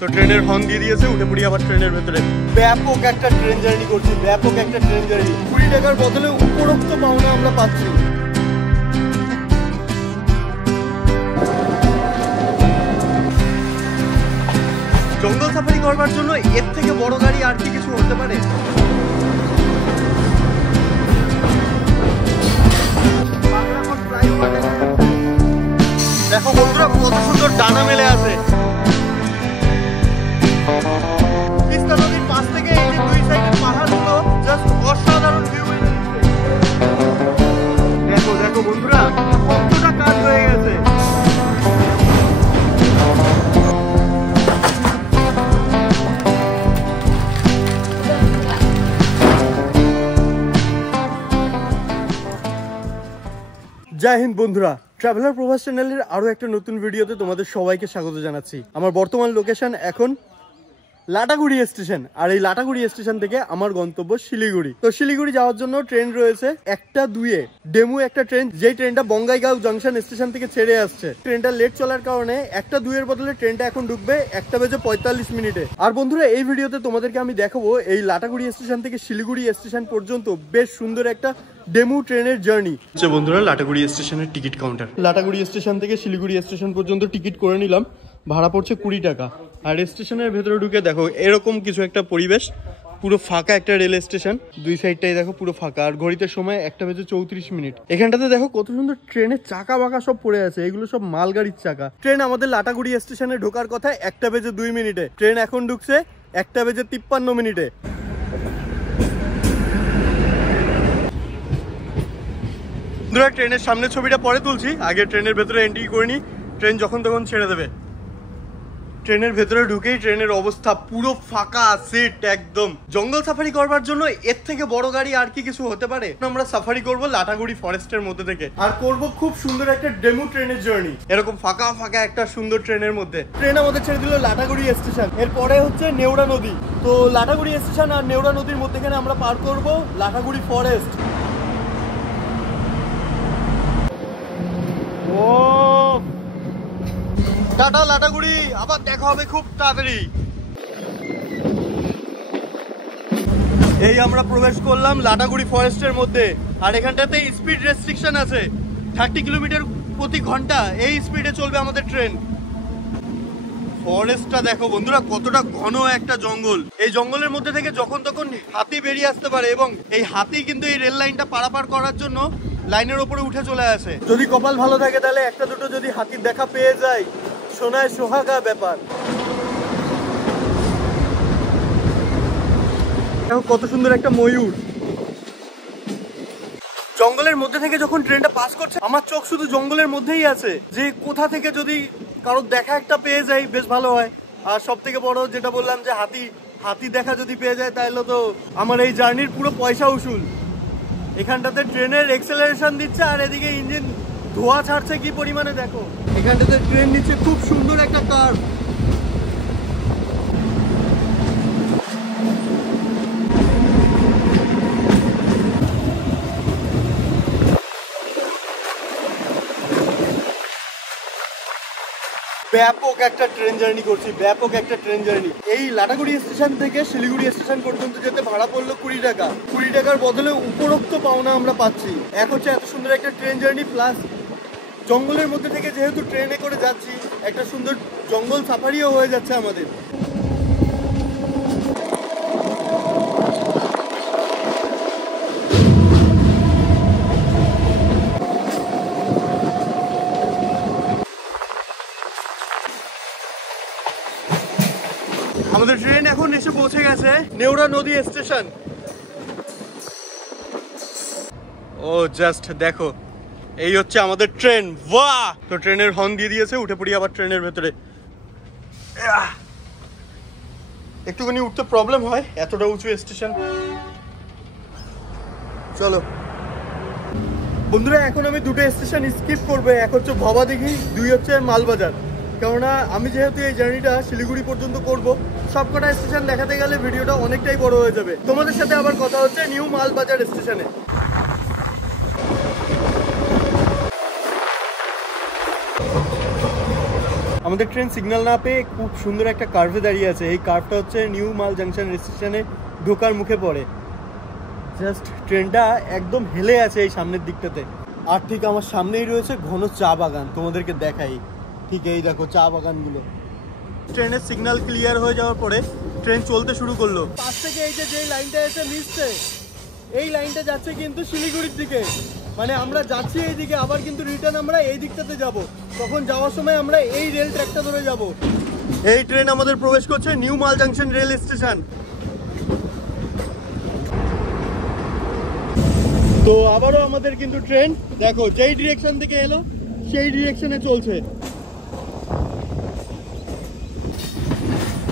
তো ট্রেনের হর্ন দিয়ে দিয়েছে, উঠে পড়ি আবার ট্রেনের ভেতরে। ব্যাপক একটা ট্রেন জার্নি করছি, ব্যাপক একটা ট্রেন জার্নি। 20 টাকার বদলে উপরোক্ত পাওনা আমরা পাচ্ছি। জঙ্গল সাফারি করবার জন্য এর থেকে বড় গাড়ি আর কি কিছু হতে পারে? দেখো বন্ধুরা কত সুন্দর ডানা মেলে আছে। তিস্তা নদীর পাশ থেকে এই যে দুই সাইডের পাহাড়গুলো জাস্ট অসাধারণ ভিউ এনে দিচ্ছে। দেখো দেখো বন্ধুরা কতটা কাজ হয়ে গেছে। জয় হিন্দ বন্ধুরা, ট্রাভেলার প্রভাস চ্যানেলের আরো একটা নতুন ভিডিওতে তোমাদের সবাইকে স্বাগত জানাচ্ছি। আমার বর্তমান লোকেশন এখন লাটাগুড়ি স্টেশন, আর এই লাটাগুড়ি স্টেশন থেকে আমার গন্তব্য শিলিগুড়ি। তো শিলিগুড়ি যাওয়ার জন্য ট্রেন রয়েছে একটা দুয়ে, ডেমু একটা ট্রেন, যেই ট্রেনটা বঙ্গাইগাঁও জংশন স্টেশন থেকে ছেড়ে আসছে। ট্রেনটা লেট চলার কারণে একটা দুয়ের বদলে ট্রেনটা এখন ঢুকবে 1:45 আর বন্ধুরা এই ভিডিওতে তোমাদেরকে আমি দেখাবো এই লাটাগুড়ি স্টেশন থেকে শিলিগুড়ি স্টেশন পর্যন্ত বেশ সুন্দর একটা ডেমু ট্রেনের জার্নি। বন্ধুরা লাটাগুড়ি স্টেশনের টিকিট কাউন্টার, লাটাগুড়ি স্টেশন থেকে শিলিগুড়ি স্টেশন পর্যন্ত টিকিট করে নিলাম। ভাড়া পড়ছে 20 টাকা। আর স্টেশনের ভেতরে ঢুকে দেখো এরকম কিছু একটা পরিবেশ, পুরো ফাঁকা একটা রেল স্টেশন, দুই সাইডটাই দেখো পুরো ফাঁকা। আর ঘড়িতে সময় 1:34। এখানটাতে দেখো কত সুন্দর ট্রেনের চাকা বাঁকা সব পড়ে আছে, এগুলো সব মালগাড়ির চাকা। ট্রেন আমাদের লাটাগুড়ি স্টেশনে ঢোকার কথা 1:02। ট্রেন এখন ঢুকছে 1:53। ট্রেনের সামনে ছবিটা পরে তুলছি, আগে ট্রেনের ভেতরে এন্ট্রি করে নি, ট্রেন যখন তখন ছেড়ে দেবে। ট্রেনের ভেতরে ঢুকেই ট্রেনের অবস্থা পুরো ফাঁকা, সিট একদম। জঙ্গল সাফারি করবার জন্য এর থেকে বড় গাড়ি আর কি কিছু হতে পারে? আমরা সাফারি করব লাটাগুড়ি ফরেস্টের মধ্যে থেকে, আর করব খুব সুন্দর একটা ডেমো ট্রেনের জার্নি, এরকম ফাঁকা ফাঁকা একটা সুন্দর ট্রেনের মধ্যে। ট্রেন আমাদের ছেড়ে দিল লাটাগুড়ি স্টেশন, এরপরে হচ্ছে নেওড়া নদী। তো লাটাগুড়ি স্টেশন আর নেওড়া নদীর মধ্যেখানে আমরা পার করব লাটাগুড়ি ফরেস্ট। ও টাটা লাটাগুড়ি, আবার দেখা হবে খুব তাড়াতাড়ি। এই আমরা প্রবেশ করলাম লাটাগুড়ি ফরেস্টের মধ্যে, আর এখানটাতে স্পিড রেস্ট্রিকশন আছে 30 কিলোমিটার প্রতি ঘন্টা, এই স্পিডে চলবে আমাদের ট্রেন। ফরেস্টটা দেখো বন্ধুরা কতটা ঘন একটা জঙ্গল। এই জঙ্গলের মধ্যে থেকে যখন তখন হাতি বেরিয়ে আসতে পারে, এবং এই হাতি কিন্তু এই রেল লাইনটা পারাপার করার জন্য লাইনের উপরে উঠে চলে আসে। যদি কপাল ভালো থাকে তাহলে একটা দুটো যদি হাতির দেখা পেয়ে যায়, সোনায় সোহাগা ব্যাপার। কত সুন্দর একটা ময়ূর। জঙ্গলের মধ্যে থেকে যখন ট্রেনটা পাস করছে, আমার চোখ শুধু জঙ্গলের মধ্যেই আছে, যে কোথা থেকে যদি কারোর দেখা একটা পেয়ে যায় বেশ ভালো হয়। আর সব থেকে বড় যেটা বললাম যে হাতি দেখা যদি পেয়ে যায় তাহলে তো আমার এই জার্নির পুরো পয়সা উসুল। এখানটাতে ট্রেনের এক্সেলারেশন দিচ্ছে, আর এদিকে ইঞ্জিন ধোঁয়া ছাড়ছে কি পরিমাণে দেখো। এখানটাতে ট্রেন নিচ্ছে খুব সুন্দর একটা কার্ভ। ব্যাপক একটা ট্রেন জার্নি করছি, ব্যাপক একটা ট্রেন জার্নি। এই লাটাগুড়ি স্টেশন থেকে শিলিগুড়ি স্টেশন পর্যন্ত যেতে ভাড়া পড়লো 20 টাকা। 20 টাকার বদলে উপরোক্ত পাওনা আমরা পাচ্ছি। এক হচ্ছে এত সুন্দর একটা ট্রেন জার্নি, প্লাস জঙ্গলের মধ্যে থেকে যেহেতু ট্রেনে করে যাচ্ছি, একটা সুন্দর জঙ্গল সাফারিও হয়ে যাচ্ছে আমাদের। আমাদের ট্রেন এখন এসে পৌঁছে গেছে নেওড়া নদী স্টেশন। ও জাস্ট দেখো, এই হচ্ছে আমাদের ট্রেন। বাহ! তো ট্রেনের হর্ন দিয়ে দিয়েছে, উঠে পড়ি আবার ট্রেনের ভেতরে। একটুখানি উঠতে প্রবলেম হয়, এতটা উঁচু স্টেশন। চলো বন্ধুরা, এখন আমি দুটো স্টেশন স্কিপ করবো। এক হচ্ছে ভবাদিঘি, দুই হচ্ছে মালবাজার। কেননা আমি যেহেতু এই জার্নিটা শিলিগুড়ি পর্যন্ত করব, সবকটা স্টেশন দেখাতে গেলে ভিডিওটা অনেকটাই বড় হয়ে যাবে। তোমাদের সাথে আবার কথা হচ্ছে নিউ মালবাজার স্টেশনে। আমাদের ট্রেন সিগন্যাল না পেয়ে খুব সুন্দর একটা কার্ভে দাঁড়িয়ে আছে। এই কার্ভটা হচ্ছে নিউ মাল জাংশন স্টেশনে ঢোকার মুখে পড়ে। জাস্ট ট্রেনটা একদম হেলে আছে এই সামনের দিকটাতে। আর ঠিক আমার সামনেই রয়েছে ঘন চা বাগান, তোমাদেরকে দেখাই। ঠিক এই দেখো চা বাগানগুলো। ট্রেনের সিগন্যাল ক্লিয়ার হয়ে যাওয়ার পরে ট্রেন চলতে শুরু করলো। পাশ থেকে এই যে লাইনটা এসে মিশছে, এই লাইনটা যাচ্ছে কিন্তু শিলিগুড়ির দিকে। মানে আমরা যাচ্ছি এই দিকে, আবার কিন্তু রিটার্ন আমরা এই দিকটাতে যাব। তখন যাওয়ার সময় আমরা এই রেল ট্র্যাকটা ধরে যাব। এই ট্রেন আমাদের প্রবেশ করছে নিউ মাল জাংশন রেল স্টেশন। তো আবারও আমাদের কিন্তু ট্রেন দেখো যেই ডিরেকশন থেকে এলো সেই ডিরেকশনে চলছে।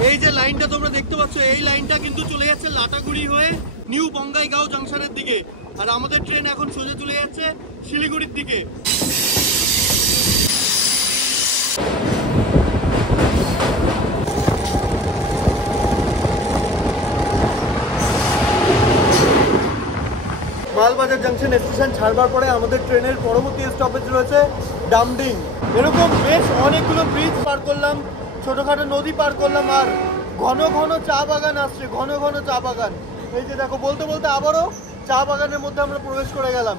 এই যে লাইনটা তোমরা দেখতে পাচ্ছ, এই লাইনটা কিন্তু চলে যাচ্ছে লাটাগুড়ি হয়ে নিউ বঙ্গাইগাঁও জাংশনের দিকে। আর আমাদের ট্রেন এখন সোজা চলে যাচ্ছে শিলিগুড়ির দিকে। মালবাজার জাংশন স্টেশন ছাড়বার পরে আমাদের ট্রেনের পরবর্তী স্টপেজ রয়েছে ডামডিং। এরকম বেশ অনেকগুলো ব্রিজ পার করলাম, ছোটখাটো নদী পার করলাম, আর ঘন ঘন চা বাগান আসছে, ঘন ঘন চা বাগান। এই যে দেখো, বলতে বলতে আবারও চা বাগানের মধ্যে আমরা প্রবেশ করে গেলাম।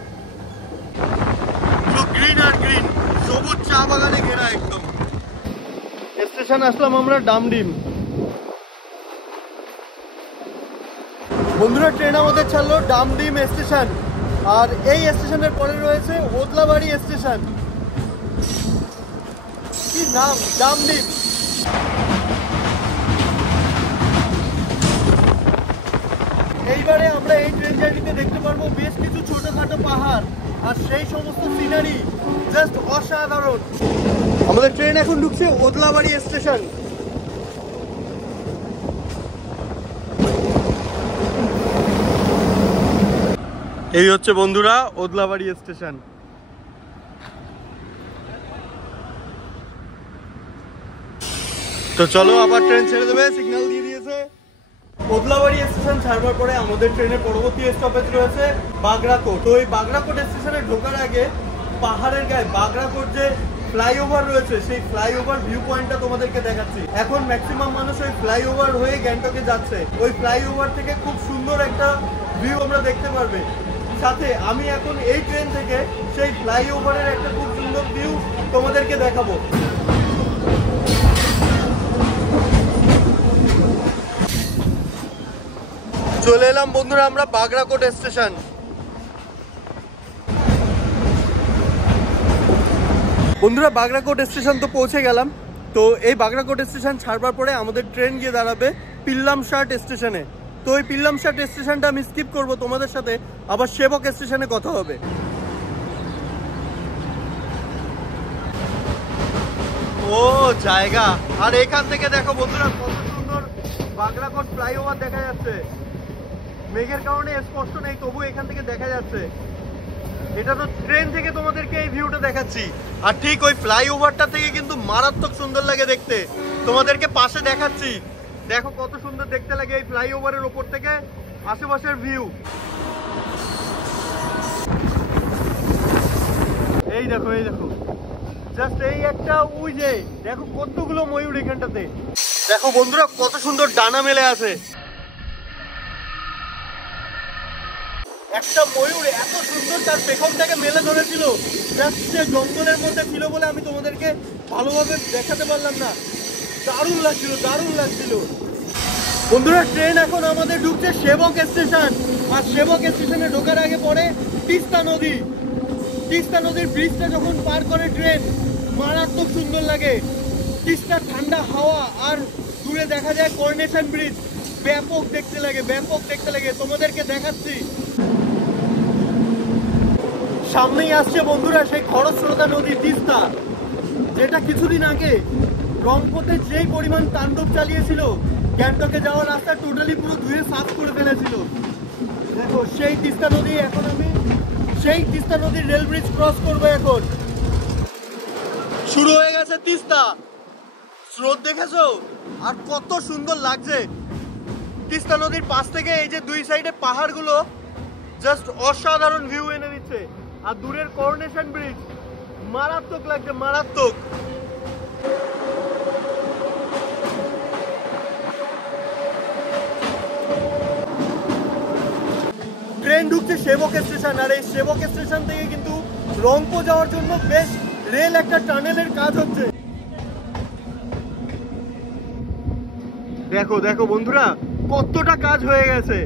গ্রিন আর গ্রিন, সবুজ চা বাগানে ঘেরা একদম। স্টেশন আসলাম আমরা ডামডিম। বন্ধুরা ট্রেন আমাদের ছাড়লো ডামডিম স্টেশন, আর এই স্টেশনের পরে রয়েছে ওদলাবাড়ি স্টেশন। কি নাম, ডামডিম। এইবারে আমরা এই ট্রেন জার্নিতে দেখতে পারবো বেশ কিছু ছোটখাটো পাহাড় আর সেই সমস্ত সিনারি জাস্ট অসাধারণ। আমাদের ট্রেন এখন ঢুকছে ওদলাবাড়ি স্টেশন। এই হচ্ছে বন্ধুরা ওদলাবাড়ি স্টেশন। তো চলো, আবার ট্রেন ছেড়ে দেবে, সিগন্যাল দিয়ে দিয়েছে। ওদলাবাড়ি স্টেশন ছাড়বার পরে আমাদের ট্রেনের পরবর্তী স্টপেজ রয়েছে বাগরাকোট। তো এই বাগরাকোট স্টেশনে ঢোকার আগে পাহাড়ের গায়ে বাগরাকোট যে ফ্লাইওভার রয়েছে সেই ফ্লাইওভার ভিউ পয়েন্টটা তোমাদেরকে দেখাচ্ছি। এখন ম্যাক্সিমাম মানুষ ওই ফ্লাইওভার হয়ে গ্যাংটকে যাচ্ছে। ওই ফ্লাইওভার থেকে খুব সুন্দর একটা ভিউ আমরা দেখতে পারবে। সাথে আমি এখন এই ট্রেন থেকে সেই ফ্লাইওভারের একটা খুব সুন্দর ভিউ তোমাদেরকে দেখাবো। চলে এলাম বন্ধুরা আমরা বাগরাকোট স্টেশন। বন্ধুরা বাগরাকোট স্টেশন তো পৌঁছে গেলাম। তো এই বাগরাকোট স্টেশন ছাড়বার পরে আমাদের ট্রেন গিয়ে দাঁড়াবে পিল্লামশাট স্টেশনে। তো ওই পিল্লামশাট স্টেশনটা আমি স্কিপ করব, তোমাদের সাথে আবার সেবক স্টেশনে কথা হবে। ও জায়গা, আর এখান থেকে দেখো বন্ধুরা কত সুন্দর বাগরাকোট ফ্লাইওভার দেখা যাচ্ছে। মেঘের কারণে স্পষ্ট নেই, তবু এখান থেকে দেখা যাচ্ছে। এটা তো ট্রেন থেকে তোমাদেরকে এই ভিউটা দেখাচ্ছি, আর ঠিক ওই ফ্লাইওভারটা থেকে কিন্তু মারাত্মক সুন্দর লাগে দেখতে। তোমাদেরকে পাশে দেখাচ্ছি, দেখো কত সুন্দর দেখতে লাগে এই ফ্লাইওভারের ওপর থেকে আশেপাশের ভিউ। এই দেখো, এই দেখো, জাস্ট এই একটা ওই যে দেখো কতগুলো ময়ূর এখানটাতে। দেখো বন্ধুরা কত সুন্দর ডানা মেলে আছে। একটা ময়ূর এত সুন্দর তার পেখমটাকে মেলে ধরেছিল, জাস্ট সে জঙ্গলের মধ্যে ছিল বলে আমি তোমাদেরকে ভালোভাবে দেখাতে পারলাম না। দারুণ লাগছিল, দারুণ লাগছিল। বন্ধুরা ট্রেন এখন আমাদের ঢুকছে সেবক স্টেশন, আর সেবক স্টেশনে ঢোকার আগে পরে তিস্তা নদী। তিস্তা নদীর ব্রিজটা যখন পার করে ট্রেন মারাত্মক সুন্দর লাগে। তিস্তার ঠান্ডা হাওয়া আর দূরে দেখা যায় করোনেশন ব্রিজ, ব্যাপক দেখতে লাগে, ব্যাপক দেখতে লাগে। তোমাদেরকে দেখাচ্ছি, সামনেই আসছে বন্ধুরা সেই খরস্রোতা নদী তিস্তা, যেটা কিছুদিন আগে রংপুরে যেই পরিমাণ তাণ্ডব চালিয়েছিল, গ্যাংটকে যাওয়ার রাস্তা টোটালি পুরো ধুয়ে সাফ করে ফেলেছিল। দেখো সেই তিস্তা নদী, এখন আমি সেই তিস্তা নদীর রেল ব্রিজ ক্রস করবো। এখন শুরু হয়ে গেছে তিস্তা, স্রোত দেখেছো আর কত সুন্দর লাগছে। তিস্তা নদীর পাশ থেকে এই যে দুই সাইডে পাহাড়গুলো জাস্ট অসাধারণ ভিউ এনে দিচ্ছে, আর দূরের করোনেশন ব্রিজ মারাত্মক লাগছে, মারাত্মক। ঢুকছে সেবক স্টেশন, আর এই সেবক স্টেশন থেকে কিন্তু রংপুর যাওয়ার জন্য বেশ রেল একটা টানেলের কাজ হচ্ছে। দেখো দেখো বন্ধুরা কতটা কাজ হয়ে গেছে।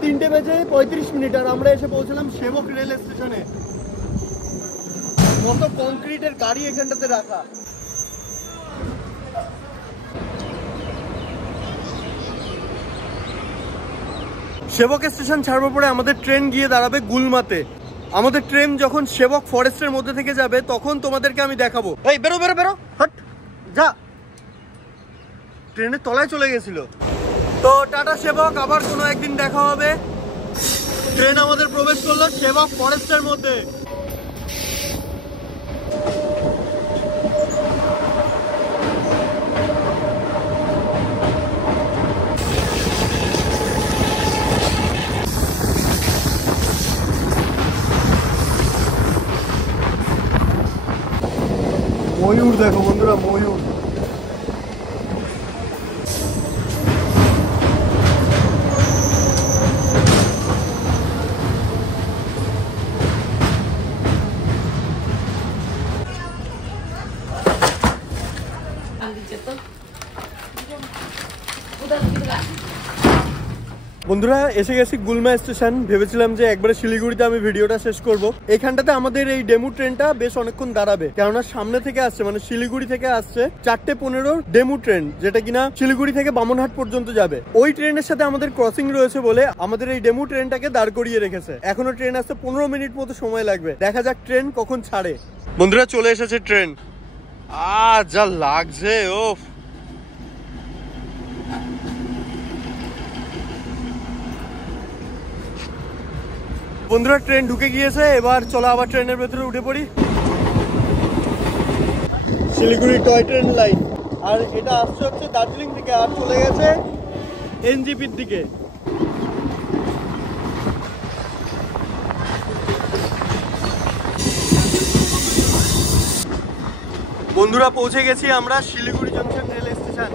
3:35 আর আমরা এসে পৌঁছলাম সেবক রেল স্টেশনে। কত কংক্রিটের গাড়ি এখানটাতে রাখা। সেবক স্টেশন ছাড়বার পরে আমাদের ট্রেন গিয়ে দাঁড়াবে গুলমাতে। আমাদের ট্রেন যখন সেবক ফরেস্টের মধ্যে থেকে যাবে তখন তোমাদেরকে আমি দেখাবো। এই বেরো বেরো বেরো, হট যা। ট্রেনের তলায় চলে গেছিল। তো টাটা সেবক, আবার কোনো একদিন দেখা হবে। ট্রেন আমাদের প্রবেশ করলো সেবক ফরেস্টের মধ্যে। ময়ূর দেখো বন্ধুরা, ময়ূর। বন্ধুরা এসে গেছি গুলমা স্টেশন। ভেবেছিলাম যে একবারে শিলিগুড়িতে আমি ভিডিওটা শেষ করব। এখানটাতে আমাদের এই ডেমু ট্রেনটা বেশ অনেকক্ষণ দাঁড়াবে, কেননা সামনে থেকে আসছে, মানে শিলিগুড়ি থেকে আসছে 4:15 ডেমু ট্রেন, যেটা কিনা শিলিগুড়ি থেকে বামনহাট পর্যন্ত যাবে। ওই ট্রেনের সাথে আমাদের ক্রসিং রয়েছে বলে আমাদের এই ডেমু ট্রেনটাকে দাঁড় করিয়ে রেখেছে। এখনো ট্রেন আসতে 15 মিনিট মতো সময় লাগবে। দেখা যাক ট্রেন কখন ছাড়ে। বন্ধুরা চলে এসেছে ট্রেন। যা লাগছে ওফ। বন্ধুরা ট্রেন ঢুকে গিয়েছে, এবার চলো আবার ট্রেনের ভেতরে উঠে পড়ি। শিলিগুড়ি টয় ট্রেন লাইন, আর এটা আসছে হচ্ছে দার্জিলিং থেকে, আর চলে গেছে এনজিপির দিকে। বন্ধুরা পৌঁছে গেছি আমরা শিলিগুড়ি জংশন রেল স্টেশন।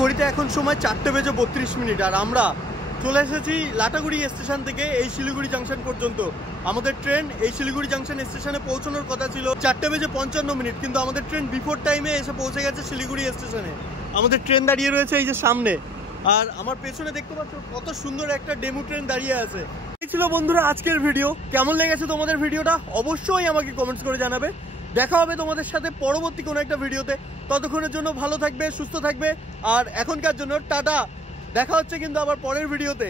ঘড়িতে এখন সময় 4:32, আর আমরা চলে এসেছি লাটাগুড়ি স্টেশন থেকে এই শিলিগুড়ি জাংশন পর্যন্ত। আমাদের ট্রেন এই শিলিগুড়ি জাংশন স্টেশনে পৌঁছানোর কথা ছিল 4:55, কিন্তু আমাদের ট্রেন বিফোর টাইমে এসে পৌঁছে গেছে শিলিগুড়ি স্টেশনে। আমাদের ট্রেন দাঁড়িয়ে রয়েছে এই যে সামনে, আর আমার পেছনে দেখতে পাচ্ছ কত সুন্দর একটা ডেমো ট্রেন দাঁড়িয়ে আছে। এই ছিল বন্ধুরা আজকের ভিডিও। কেমন লেগেছে তোমাদের ভিডিওটা অবশ্যই আমাকে কমেন্টস করে জানাবে। দেখা হবে তোমাদের সাথে পরবর্তী কোনো একটা ভিডিওতে। ততক্ষণের জন্য ভালো থাকবে, সুস্থ থাকবে, আর এখনকার জন্য টাটা। দেখা হচ্ছে কিন্তু আবার পরের ভিডিওতে।